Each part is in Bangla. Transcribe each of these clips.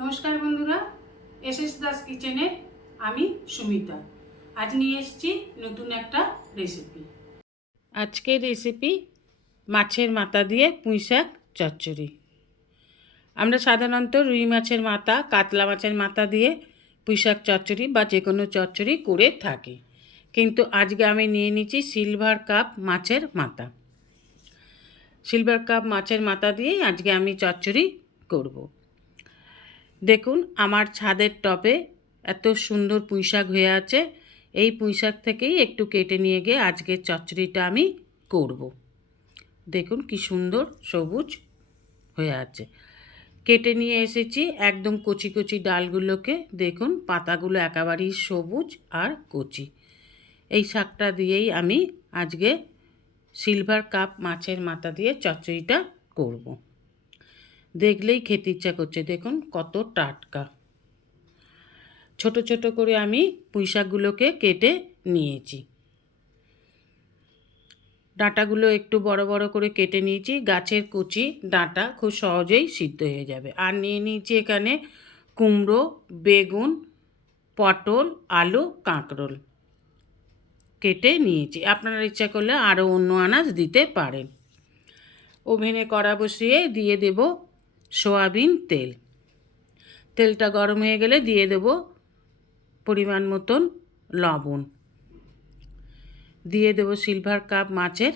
নমস্কার বন্ধুরা এস এস দাস কিচেনে আমি সুমিতা। আজ নিয়ে এসেছি নতুন একটা রেসিপি আজকের রেসিপি মাছের মাথা দিয়ে পুঁই শাক চচ্চড়ি। আমরা সাধারণত রুই মাছের মাথা, কাতলা মাছের মাথা দিয়ে পুঁই শাক চচ্চড়ি বা যে কোনো চচ্চড়ি করে থাকি। কিন্তু আজকে আমি নিয়ে নিচ্ছি সিলভার কাপ মাছের মাথা। সিলভার কাপ মাছের মাথা দিয়েই আজকে আমি চচ্চড়ি করব। দেখুন, আমার ছাদের টবে এত সুন্দর পুঁইশাক হয়ে আছে। এই পুঁইশাক থেকেই একটু কেটে নিয়ে গিয়ে আজকের চচ্চড়িটা আমি করব। দেখুন কি সুন্দর সবুজ হয়ে আছে। কেটে নিয়ে এসেছি একদম কচি কচি ডালগুলোকে। দেখুন, পাতাগুলো একেবারেই সবুজ আর কচি। এই শাকটা দিয়েই আমি আজকে সিলভার কাপ মাছের মাথা দিয়ে চচ্চড়িটা করব। দেখলেই খেতে ইচ্ছা করছে। দেখুন কত টাটকা। ছোট ছোট করে আমি পুঁইশাকগুলোকে কেটে নিয়েছি। ডাঁটাগুলো একটু বড় বড় করে কেটে নিয়েছি। গাছের কুচি ডাঁটা খুব সহজেই সিদ্ধ হয়ে যাবে। আর নিয়ে নিয়েছি এখানে কুমড়ো, বেগুন, পটল, আলু, কাঁকরোল কেটে নিয়েছি। আপনারা ইচ্ছা করলে আরও অন্য আনাজ দিতে পারেন। ওভেনে কড়া বসিয়ে দিয়ে দেব সয়াবিন তেল। তেলটা গরম হয়ে গেলে দিয়ে দেব পরিমাণ মতন লবণ। দিয়ে দেব সিলভার কাপ মাছের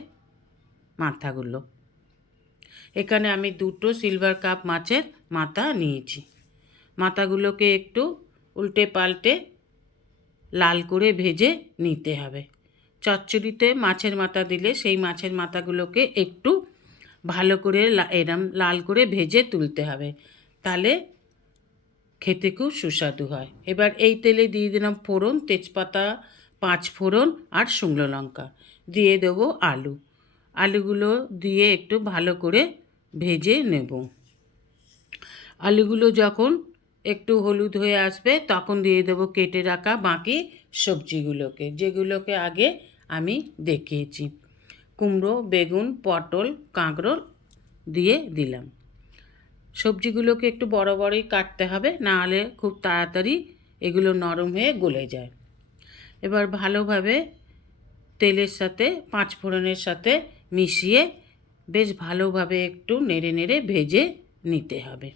মাথাগুলো। এখানে আমি দুটো সিলভার কাপ মাছের মাথা নিয়েছি। মাথাগুলোকে একটু উল্টে পাল্টে লাল করে ভেজে নিতে হবে। চচ্চড়িতে মাছের মাথা দিলে সেই মাছের মাথাগুলোকে একটু ভালো করে এরম লাল করে ভেজে তুলতে হবে। তাহলে খেতে খুব সুস্বাদু হয়। এবার এই তেলে দিয়ে দিলাম ফোড়ন, তেজপাতা, পাঁচ ফোড়ন আর শুকনো লঙ্কা। দিয়ে দেবো আলু। আলুগুলো দিয়ে একটু ভালো করে ভেজে নেব। আলুগুলো যখন একটু হলুদ হয়ে আসবে, তখন দিয়ে দেবো কেটে রাখা বাকি সবজিগুলোকে, যেগুলোকে আগে আমি দেখিয়েছি। কুমড়ো, বেগুন, পটল, কাঁকরোল দিয়ে দিলাম। সবজিগুলোকে একটু বড় বড়ই কাটতে হবে, নাহলে খুব তাড়াতাড়ি এগুলো নরম হয়ে গলে যায়। এবার ভালোভাবে তেলের সাথে পাঁচ ফোড়নের সাথে মিশিয়ে বেশ ভালোভাবে একটু নেড়ে নেড়ে ভেজে নিতে হবে।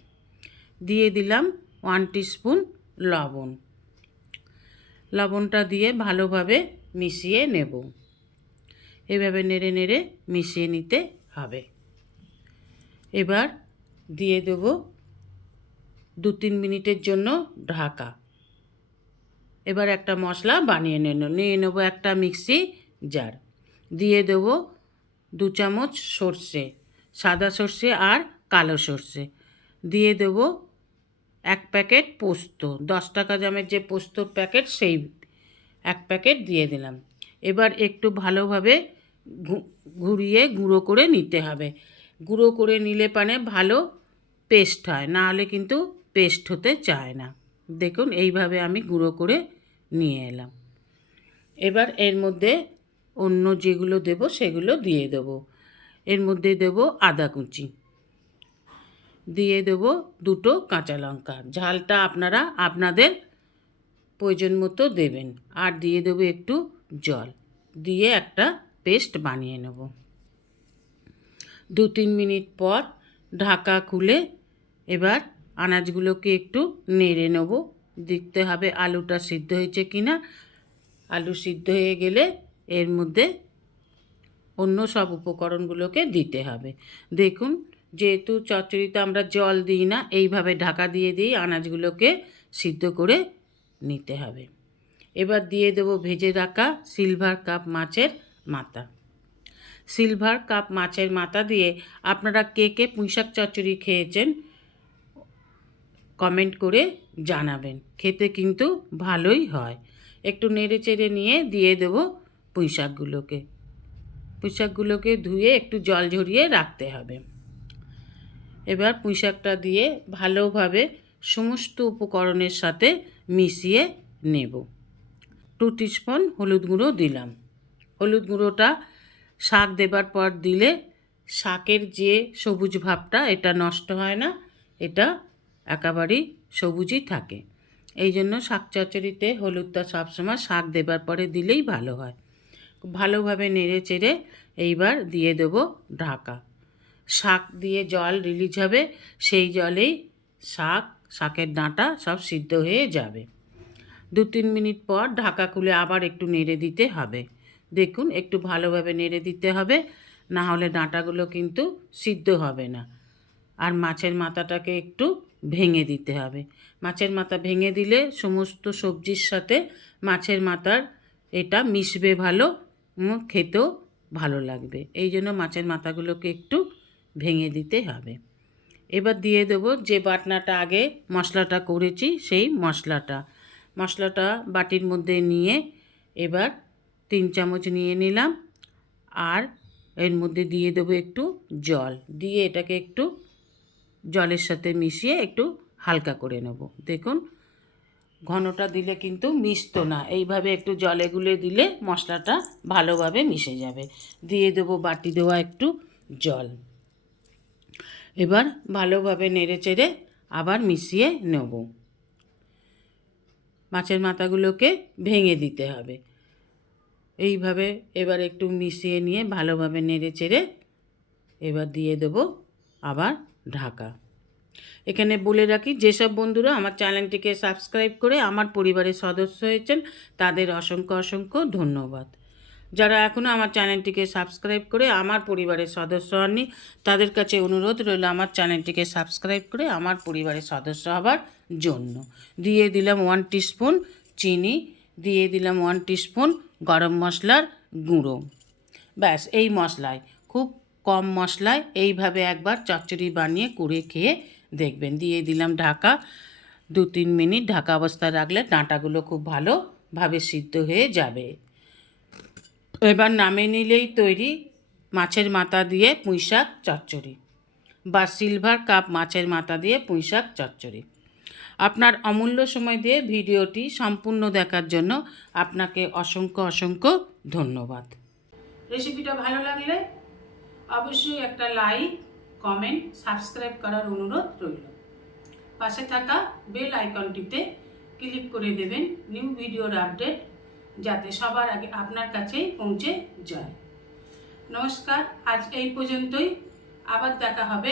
দিয়ে দিলাম ওয়ান স্পুন লবণ। লবণটা দিয়ে ভালোভাবে মিশিয়ে নেব। এভাবে নেড়ে নেড়ে মিশিয়ে নিতে হবে। এবার দিয়ে দেব দু তিন মিনিটের জন্য ঢাকা। এবার একটা মশলা বানিয়ে নেব নিয়ে নেব একটা মিক্সি জার। দিয়ে দেব দু চামচ সর্ষে, সাদা সর্ষে আর কালো সর্ষে। দিয়ে দেব এক প্যাকেট পোস্ত, দশ টাকা দামের যে পোস্তর প্যাকেট সেই এক প্যাকেট দিয়ে দিলাম। এবার একটু ভালোভাবে ঘুরিয়ে গুঁড়ো করে নিতে হবে। গুঁড়ো করে নিলে পানে ভালো পেস্ট হয়, না হলে কিন্তু পেস্ট হতে চায় না। দেখুন, এইভাবে আমি গুঁড়ো করে নিয়ে এলাম। এবার এর মধ্যে অন্য যেগুলো দেব সেগুলো দিয়ে দেব। এর মধ্যে দেব আদা কুচি। দিয়ে দেব দুটো কাঁচা লঙ্কা। ঝালটা আপনারা আপনাদের প্রয়োজন মতো দেবেন। আর দিয়ে দেবো একটু জল। দিয়ে একটা পেস্ট বানিয়ে নেব। দু তিন মিনিট পর ঢাকা খুলে এবার আনাজগুলোকে একটু নেড়ে নেব। দেখতে হবে আলুটা সিদ্ধ হয়েছে কি না আলু সিদ্ধ হয়ে গেলে এর মধ্যে অন্য সব উপকরণগুলোকে দিতে হবে। দেখুন, যেহেতু চচ্চড়িতে আমরা জল দিই না, এইভাবে ঢাকা দিয়ে দিই আনাজগুলোকে সিদ্ধ করে নিতে হবে। এবার দিয়ে দেবো ভেজে রাখা সিলভার কাপ মাছের মাথা সিলভার কাপ মাছের মাথা দিয়ে আপনারা কে কে পুঁইশাক চচ্চড়ি খেয়েছেন কমেন্ট করে জানাবেন। খেতে কিন্তু ভালোই হয়। একটু নেড়ে চেড়ে নিয়ে দিয়ে দেবো পুঁইশাকগুলোকে। পুঁইশাকগুলোকে ধুয়ে একটু জল ঝরিয়ে রাখতে হবে। এবার পুঁইশাকটা দিয়ে ভালোভাবে সমস্ত উপকরণের সাথে মিশিয়ে নেব। টু টিস্পুন হলুদ গুঁড়ো দিলাম। হলুদ গুঁড়োটা শাক দেবার পর দিলে শাকের যে সবুজ ভাবটা, এটা নষ্ট হয় না, এটা একেবারেই সবুজই থাকে। এই জন্য শাক চচড়িতে হলুদটা সবসময় শাক দেবার পরে দিলেই ভালো হয়। ভালোভাবে নেড়ে চেড়ে এইবার দিয়ে দেবো ঢাকা। শাক দিয়ে জল রিলিজ হবে, সেই জলেই শাক, শাকের ডাঁটা সব সিদ্ধ হয়ে যাবে। দু তিন মিনিট পর ঢাকা খুলে আবার একটু নেড়ে দিতে হবে। দেখুন, একটু ভালোভাবে নেড়ে দিতে হবে, না হলে ডাঁটাগুলো কিন্তু সিদ্ধ হবে না। আর মাছের মাথাটাকে একটু ভেঙে দিতে হবে। মাছের মাথা ভেঙে দিলে সমস্ত সবজির সাথে মাছের মাথার এটা মিশবে ভালো খেতেও ভালো লাগবে। এই জন্য মাছের মাথাগুলোকে একটু ভেঙে দিতে হবে। এবার দিয়ে দেবো যে বাটনাটা আগে মশলাটা করেছি, সেই মশলাটা। মশলাটা বাটির মধ্যে নিয়ে এবার তিন চামচ নিয়ে নিলাম আর এর মধ্যে দিয়ে দেবো একটু জল। দিয়ে এটাকে একটু জলের সাথে মিশিয়ে একটু হালকা করে নেব। দেখুন, ঘনটা দিলে কিন্তু মিশতো না। এইভাবে একটু জলে গুলে দিলে মশলাটা ভালোভাবে মিশে যাবে। দিয়ে দেবো বাটি দেওয়া একটু জল। এবার ভালোভাবে নেড়ে চেড়ে আবার মিশিয়ে নেব। মাছের মাথাগুলোকে ভেঙে দিতে হবে। এইভাবে এবার একটু মিশিয়ে নিয়ে ভালোভাবে নেড়ে চেড়ে এবার দিয়ে দেবো আবার ঢাকা। এখানে বলে রাখি, যেসব বন্ধুরা আমার চ্যানেলটিকে সাবস্ক্রাইব করে আমার পরিবারের সদস্য হয়েছেন, তাদের অসংখ্য অসংখ্য ধন্যবাদ। যারা এখনও আমার চ্যানেলটিকে সাবস্ক্রাইব করে আমার পরিবারের সদস্য হননি, তাদের কাছে অনুরোধ রইল আমার চ্যানেলটিকে সাবস্ক্রাইব করে আমার পরিবারের সদস্য হবার জন্য। দিয়ে দিলাম ওয়ান টিস্পুন চিনি, দিয়ে দিলাম ওয়ান টিস্পুন গরম মশলার গুঁড়ো। ব্যাস, এই মশলায়, খুব কম মশলায় এইভাবে একবার চচ্চড়ি বানিয়ে করে খেয়ে দেখবেন। দিয়ে দিলাম ঢাকা দু তিন মিনিট ঢাকা অবস্থায় রাখলে ডাঁটাগুলো খুব ভালোভাবে সিদ্ধ হয়ে যাবে। এবার নামে নিলেই তৈরি মাছের মাথা দিয়ে পুঁইশাক চচ্চড়ি বা সিলভার কাপ মাছের মাথা দিয়ে পুঁইশাক চচ্চড়ি। আপনার অমূল্য সময় দিয়ে ভিডিওটি সম্পূর্ণ দেখার জন্য আপনাকে অসংখ্য অসংখ্য ধন্যবাদ। রেসিপিটা ভালো লাগলে অবশ্যই একটা লাইক, কমেন্ট, সাবস্ক্রাইব করার অনুরোধ রইল। পাশে থাকা বেল আইকনটিতে ক্লিক করে দেবেন নিউ ভিডিওর আপডেট যাতে সবার আগে আপনার কাছেই পৌঁছে যায়। নমস্কার, আজ এই পর্যন্তই। আবার দেখা হবে